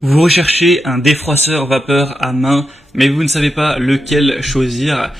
Vous recherchez un défroisseur vapeur à main, mais vous ne savez pas lequel choisir.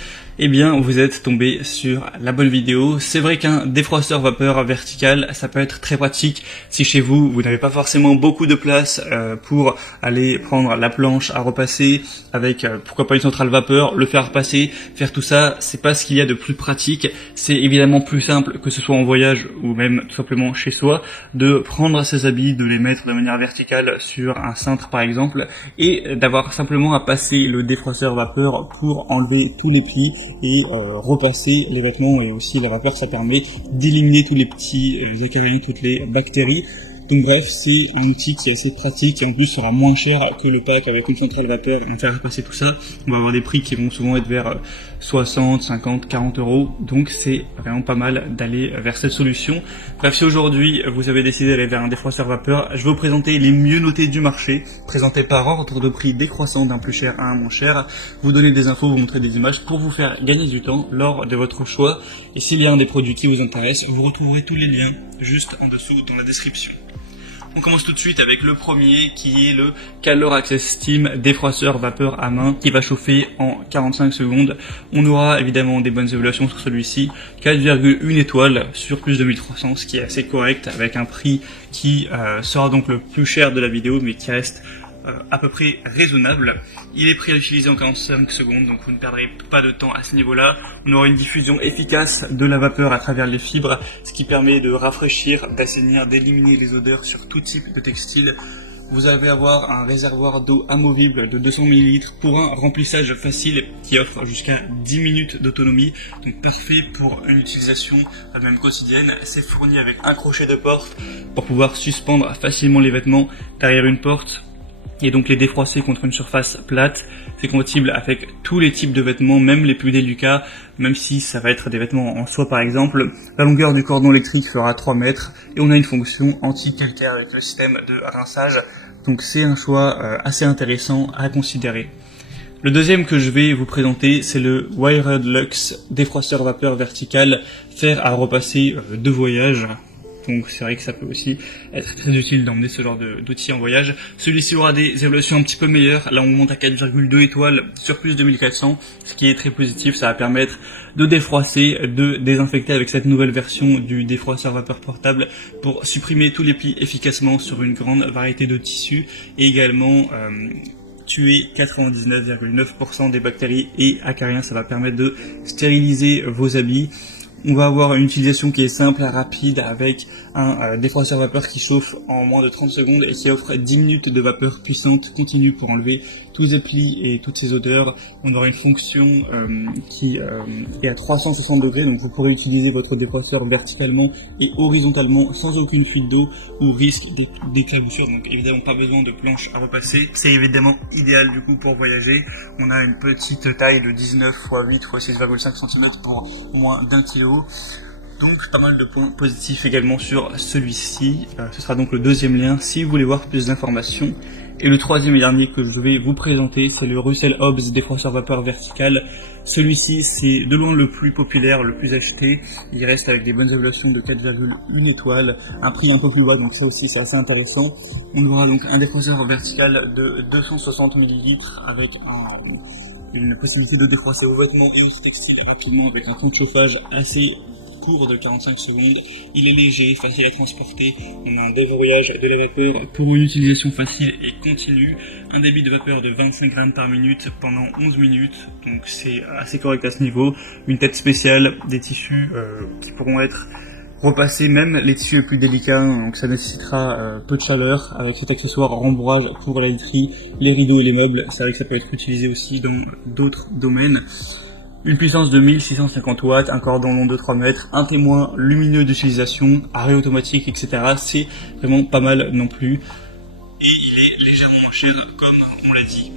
Eh bien, vous êtes tombé sur la bonne vidéo. C'est vrai qu'un défroisseur vapeur vertical, ça peut être très pratique si chez vous, vous n'avez pas forcément beaucoup de place pour aller prendre la planche à repasser avec, pourquoi pas une centrale vapeur, le faire passer, faire tout ça. C'est pas ce qu'il y a de plus pratique. C'est évidemment plus simple, que ce soit en voyage ou même tout simplement chez soi, de prendre ses habits, de les mettre de manière verticale sur un cintre par exemple, et d'avoir simplement à passer le défroisseur vapeur pour enlever tous les plis et repasser les vêtements et aussi la vapeur. Ça permet d'éliminer tous les petits acariens, toutes les bactéries. Donc bref, c'est un outil qui est assez pratique et en plus sera moins cher que le pack avec une centrale vapeur et faire repasser tout ça. On va avoir des prix qui vont souvent être vers 60, 50, 40 euros. Donc c'est vraiment pas mal d'aller vers cette solution. Bref, si aujourd'hui vous avez décidé d'aller vers un défroisseur vapeur, je vais vous présenter les mieux notés du marché, présentés par ordre de prix décroissant d'un plus cher à un moins cher, vous donner des infos, vous montrer des images pour vous faire gagner du temps lors de votre choix. Et s'il y a un des produits qui vous intéresse, vous retrouverez tous les liens juste en dessous dans la description. On commence tout de suite avec le premier qui est le Calor Access Steam défroisseur vapeur à main qui va chauffer en 45 secondes. On aura évidemment des bonnes évaluations sur celui-ci, 4,1 étoiles sur plus de 1300, ce qui est assez correct avec un prix qui sera donc le plus cher de la vidéo mais qui reste à peu près raisonnable. Il est prêt à utiliser en 45 secondes, donc vous ne perdrez pas de temps à ce niveau-là. On aura une diffusion efficace de la vapeur à travers les fibres, ce qui permet de rafraîchir, d'assainir, d'éliminer les odeurs sur tout type de textile. Vous allez avoir un réservoir d'eau amovible de 200 ml pour un remplissage facile qui offre jusqu'à 10 minutes d'autonomie, donc parfait pour une utilisation même quotidienne. C'est fourni avec un crochet de porte pour pouvoir suspendre facilement les vêtements derrière une porte et donc les défroisser contre une surface plate. C'est compatible avec tous les types de vêtements, même les plus délicats, même si ça va être des vêtements en soie par exemple. La longueur du cordon électrique fera 3 mètres et on a une fonction anti-calcaire avec le système de rinçage. Donc c'est un choix assez intéressant à considérer. Le deuxième que je vais vous présenter, c'est le Wired Luxe défroisseur vapeur vertical, fer à repasser de voyage. Donc c'est vrai que ça peut aussi être très utile d'emmener ce genre d'outils en voyage. Celui-ci aura des évaluations un petit peu meilleures. Là on monte à 4,2 étoiles sur plus de 1400, ce qui est très positif. Ça va permettre de défroisser, de désinfecter avec cette nouvelle version du défroisseur vapeur portable pour supprimer tous les plis efficacement sur une grande variété de tissus et également tuer 99,9% des bactéries et acariens. Ça va permettre de stériliser vos habits. On va avoir une utilisation qui est simple et rapide avec un défroisseur vapeur qui chauffe en moins de 30 secondes et qui offre 10 minutes de vapeur puissante continue pour enlever tous les plis et toutes ces odeurs. On aura une fonction qui est à 360 degrés, donc vous pourrez utiliser votre défroisseur verticalement et horizontalement sans aucune fuite d'eau ou risque d'éclaboussure. Donc évidemment pas besoin de planche à repasser. C'est évidemment idéal du coup pour voyager. On a une petite taille de 19 x 8 x 6,5 cm pour moins d'1 kg. Donc pas mal de points positifs également sur celui-ci. Ce sera donc le deuxième lien si vous voulez voir plus d'informations. Et le troisième et dernier que je vais vous présenter, c'est le Russell Hobbs défroisseur vapeur vertical. Celui-ci, c'est de loin le plus populaire, le plus acheté. Il reste avec des bonnes évaluations de 4,1 étoiles, un prix un peu plus bas, donc ça aussi c'est assez intéressant. On aura donc un défroisseur vertical de 260 ml avec une possibilité de défroisser vos vêtements et vos textiles rapidement avec un temps de chauffage assez de 45 secondes. Il est léger, facile à transporter. On a un déverrouillage de la vapeur pour une utilisation facile et continue. Un débit de vapeur de 25 grammes par minute pendant 11 minutes. Donc c'est assez correct à ce niveau. Une tête spéciale, des tissus qui pourront être repassés, même les tissus les plus délicats. Donc ça nécessitera peu de chaleur avec cet accessoire rembourrage pour la literie, les rideaux et les meubles. C'est vrai que ça peut être utilisé aussi dans d'autres domaines. Une puissance de 1650 watts, un cordon long de 3 mètres, un témoin lumineux d'utilisation, arrêt automatique, etc. C'est vraiment pas mal non plus. Et il est légèrement moins cher, comme on l'a dit.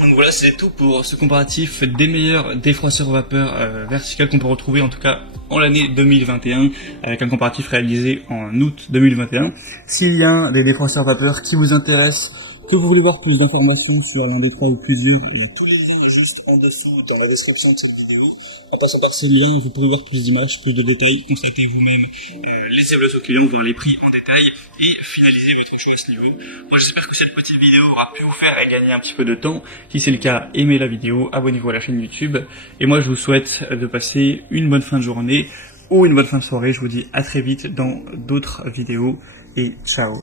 Donc voilà, c'est tout pour ce comparatif des meilleurs défroisseurs vapeur vertical qu'on peut retrouver en tout cas en l'année 2021, avec un comparatif réalisé en août 2021. S'il y a des défroisseurs vapeur qui vous intéressent, que vous voulez voir plus d'informations sur l'un des trois ou plusieurs, tous les liste en dessous dans la description de cette vidéo. En passant par ce lien, vous pouvez voir plus d'images, plus de détails, constatez vous-même les évaluations clients, voir les prix en détail et finaliser votre choix à ce niveau. Moi j'espère que cette petite vidéo aura pu vous faire gagner un petit peu de temps. Si c'est le cas, aimez la vidéo, abonnez-vous à la chaîne YouTube. Et moi je vous souhaite de passer une bonne fin de journée ou une bonne fin de soirée. Je vous dis à très vite dans d'autres vidéos et ciao.